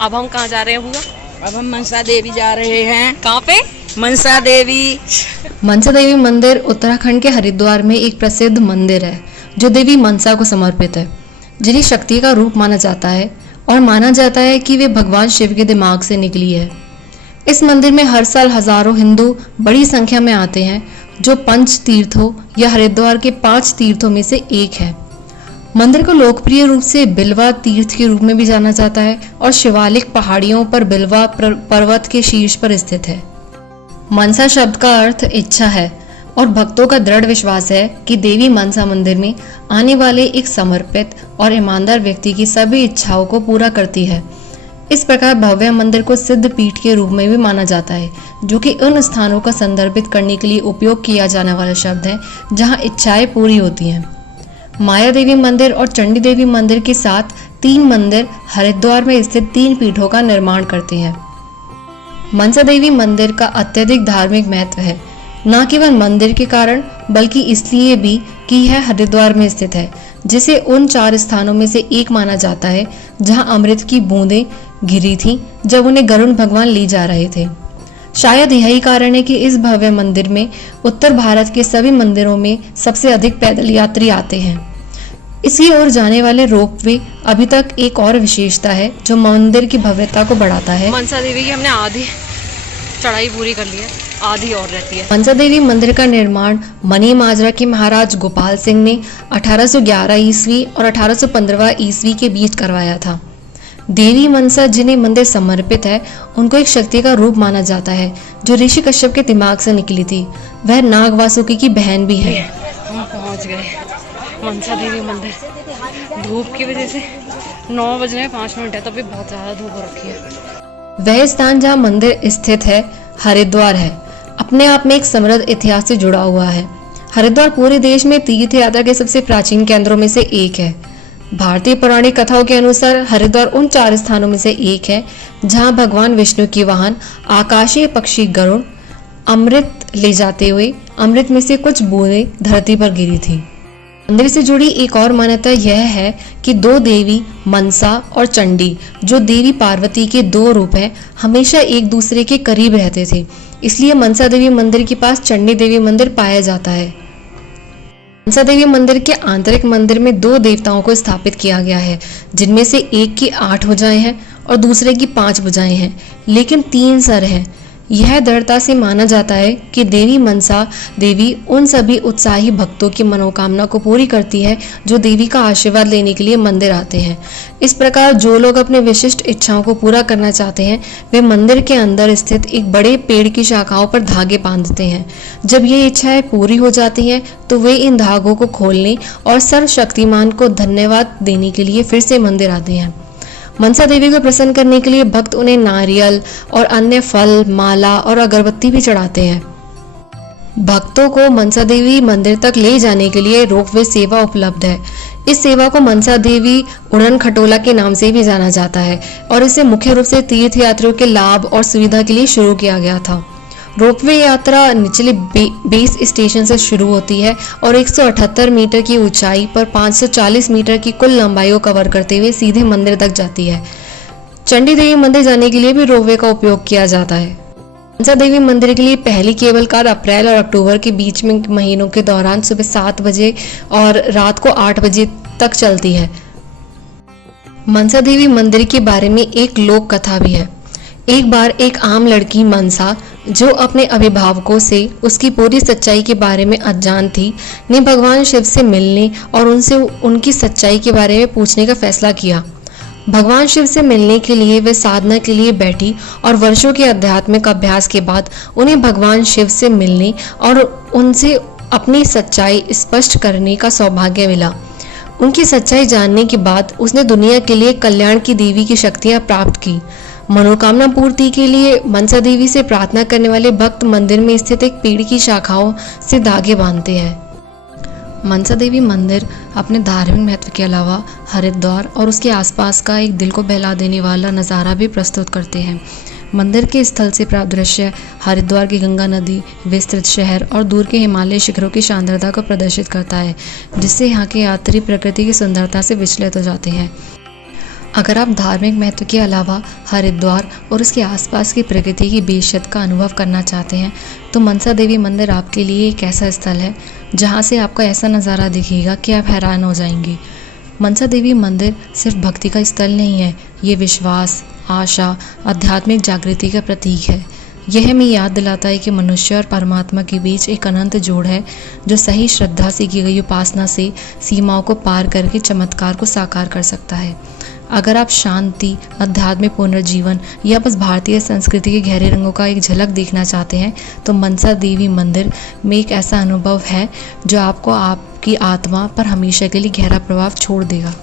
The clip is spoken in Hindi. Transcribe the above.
अब हम कहाँ जा रहे हैं बुआ? अब हम मनसा देवी जा रहे हैं। कहाँ पे? मनसा देवी। मनसा देवी मंदिर उत्तराखंड के हरिद्वार में एक प्रसिद्ध मंदिर है जो देवी मनसा को समर्पित है, जिन्हें शक्ति का रूप माना जाता है और माना जाता है कि वे भगवान शिव के दिमाग से निकली है। इस मंदिर में हर साल हजारों हिंदू बड़ी संख्या में आते हैं, जो पंच तीर्थों या हरिद्वार के 5 तीर्थों में से एक है। मंदिर को लोकप्रिय रूप से बिलवा तीर्थ के रूप में भी जाना जाता है और शिवालिक पहाड़ियों पर बिलवा पर्वत के शीर्ष पर स्थित है। मनसा शब्द का अर्थ इच्छा है और भक्तों का दृढ़ विश्वास है कि देवी मनसा मंदिर में आने वाले एक समर्पित और ईमानदार व्यक्ति की सभी इच्छाओं को पूरा करती है। इस प्रकार भव्य मंदिर को सिद्ध पीठ के रूप में भी माना जाता है, जो कि उन स्थानों को संदर्भित करने के लिए उपयोग किया जाने वाला शब्द है जहां इच्छाएं पूरी होती हैं। माया देवी मंदिर और चंडी देवी मंदिर के साथ 3 मंदिर हरिद्वार में स्थित 3 पीठों का निर्माण करते हैं। मनसा देवी मंदिर का अत्यधिक धार्मिक महत्व है, न केवल मंदिर के कारण बल्कि इसलिए भी कि यह हरिद्वार में स्थित है, जिसे उन 4 स्थानों में से एक माना जाता है जहां अमृत की बूंदें गिरी थीं जब उन्हें गरुड़ भगवान ले जा रहे थे। शायद यही कारण है कि इस भव्य मंदिर में उत्तर भारत के सभी मंदिरों में सबसे अधिक पैदल यात्री आते हैं। इसकी ओर जाने वाले रोपवे अभी तक एक और विशेषता है जो मंदिर की भव्यता को बढ़ाता है। मनसा देवी की हमने आधी चढ़ाई पूरी कर ली है, आधी और रहती है। मनसा देवी मंदिर का निर्माण मनी माजरा के महाराज गोपाल सिंह ने 1811 ईस्वी और 1815 ईस्वी के बीच करवाया था। देवी मनसा जिन्हें मंदिर समर्पित है, उनको एक शक्ति का रूप माना जाता है जो ऋषि कश्यप के दिमाग से निकली थी। वह नाग वासुकी की बहन भी है। हम पहुंच गए मनसा देवी मंदिर। धूप की वजह से 9 बजने में 5 मिनट है, तब भी बहुत ज्यादा धूप हो रखी है। वह स्थान जहाँ मंदिर स्थित है हरिद्वार है, अपने आप में एक समृद्ध इतिहास से जुड़ा हुआ है। हरिद्वार पूरे देश में तीर्थ यात्रा के सबसे प्राचीन केंद्रों में से एक है। भारतीय पौराणिक कथाओं के अनुसार हरिद्वार उन 4 स्थानों में से एक है जहां भगवान विष्णु की वाहन आकाशीय पक्षी गरुड़ अमृत ले जाते हुए अमृत में से कुछ बूंदें धरती पर गिरी थी। मंदिर से जुड़ी एक और मान्यता यह है कि 2 देवी मनसा और चंडी, जो देवी पार्वती के 2 रूप हैं, हमेशा एक दूसरे के करीब रहते थे। इसलिए मनसा देवी मंदिर के पास चंडी देवी मंदिर पाया जाता है। मनसा देवी मंदिर के आंतरिक मंदिर में 2 देवताओं को स्थापित किया गया है, जिनमें से एक की 8 भुजाएं हैं और दूसरे की 5 भुजाएं हैं, लेकिन 3 सर हैं। यह दृढ़ता से माना जाता है कि देवी मनसा देवी उन सभी उत्साही भक्तों की मनोकामना को पूरी करती है जो देवी का आशीर्वाद लेने के लिए मंदिर आते हैं। इस प्रकार जो लोग अपने विशिष्ट इच्छाओं को पूरा करना चाहते हैं, वे मंदिर के अंदर स्थित एक बड़े पेड़ की शाखाओं पर धागे बांधते हैं। जब ये इच्छाएं पूरी हो जाती हैं तो वे इन धागों को खोलने और सर्वशक्तिमान को धन्यवाद देने के लिए फिर से मंदिर आते हैं। मनसा देवी को प्रसन्न करने के लिए भक्त उन्हें नारियल और अन्य फल, माला और अगरबत्ती भी चढ़ाते हैं। भक्तों को मनसा देवी मंदिर तक ले जाने के लिए रोपवे सेवा उपलब्ध है। इस सेवा को मनसा देवी उड़न खटोला के नाम से भी जाना जाता है और इसे मुख्य रूप से तीर्थ यात्रियों के लाभ और सुविधा के लिए शुरू किया गया था। रोपवे यात्रा निचले बेस स्टेशन से शुरू होती है और 178 मीटर की ऊंचाई पर 540 मीटर की कुल लंबाई को कवर करते हुए सीधे मंदिर तक जाती है। चंडी देवी मंदिर जाने के लिए भी रोपवे का उपयोग किया जाता है। मनसा देवी मंदिर के लिए पहली केबल कार अप्रैल और अक्टूबर के बीच में महीनों के दौरान सुबह 7 बजे और रात को 8 बजे तक चलती है। मनसा देवी मंदिर के बारे में एक लोक कथा भी है। एक बार एक आम लड़की मनसा, जो अपने अभिभावकों से उसकी पूरी सच्चाई के बारे में अनजान थी, ने भगवान शिव से मिलने और उनसे उनकी सच्चाई के बारे में पूछने का फैसला किया। भगवान शिव से मिलने के लिए वे साधना के लिए बैठी और वर्षों के आध्यात्मिक अभ्यास के बाद उन्हें भगवान शिव से मिलने और उनसे अपनी सच्चाई स्पष्ट करने का सौभाग्य मिला। उनकी सच्चाई जानने के बाद उसने दुनिया के लिए कल्याण की देवी की शक्तियां प्राप्त की। मनोकामना पूर्ति के लिए मनसा देवी से प्रार्थना करने वाले भक्त मंदिर में स्थित एक पेड़ की शाखाओं से धागे बांधते हैं। मनसा देवी मंदिर अपने धार्मिक महत्व के अलावा हरिद्वार और उसके आसपास का एक दिल को बहला देने वाला नज़ारा भी प्रस्तुत करते हैं। मंदिर के स्थल से प्राप्त दृश्य हरिद्वार की गंगा नदी, विस्तृत शहर और दूर के हिमालय शिखरों की शानदारता को प्रदर्शित करता है, जिससे यहाँ के यात्री प्रकृति की सुंदरता से विचलित हो जाते हैं। अगर आप धार्मिक महत्व के अलावा हरिद्वार और उसके आसपास की प्रकृति की बेशत का अनुभव करना चाहते हैं तो मनसा देवी मंदिर आपके लिए एक ऐसा स्थल है जहां से आपको ऐसा नज़ारा दिखेगा कि आप हैरान हो जाएंगे। मनसा देवी मंदिर सिर्फ भक्ति का स्थल नहीं है, ये विश्वास, आशा, आध्यात्मिक जागृति का प्रतीक है। यह हमें याद दिलाता है कि मनुष्य और परमात्मा के बीच एक अनंत जोड़ है जो सही श्रद्धा से की गई उपासना से सीमाओं को पार करके चमत्कार को साकार कर सकता है। अगर आप शांति, आध्यात्मिक पुनर्जीवन या बस भारतीय संस्कृति के गहरे रंगों का एक झलक देखना चाहते हैं तो मनसा देवी मंदिर में एक ऐसा अनुभव है जो आपको आपकी आत्मा पर हमेशा के लिए गहरा प्रभाव छोड़ देगा।